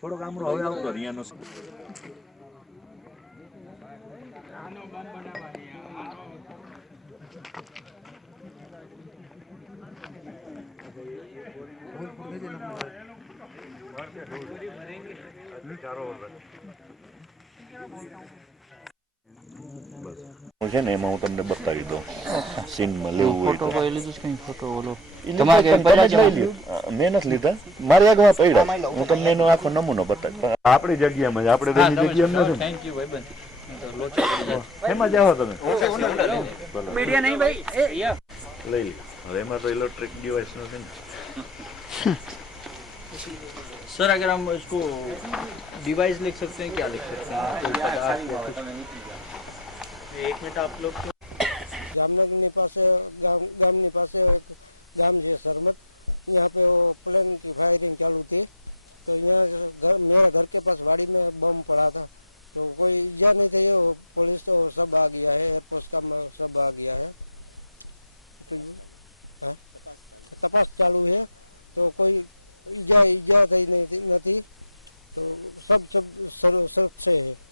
થોડોક આમરો હવે આવતો અહીંયાનો છે ને એમાં હું તમને બતાવી દઉં સીનમાં લેવું હોય તો મેં નથી લીધા મારી આગમાં પડ્યા હું તમને એનો આખો નમૂનો બતાવી આપણી જગ્યામાં જ આપણે તેની જગ્યામાં નથી એમાં જાઓ તમે લઈ લો હવે એમાં તો ઇલેક્ટ્રિક ડિવાइस નથી ને सर अगर हम इसको डिवाइस लिख सकते हैं क्या लिख सकते हैं कोई पदार्थ या कुछ एक मिनट आप लोग जामनगर पास गाम पास एक गाम है सरमत यहाँ पे वो प्लेन की फायरिंग चालू थी तो यहाँ मेरा घर के पास वाड़ी में बम पड़ा था तो कोई ईजा नहीं थी वो पुलिस तो सब आ गया है एयरफोर्स का सब आ गया है तो तपास चालू है तो कोई ईजा थी नहीं तो सब सुरक्षित है।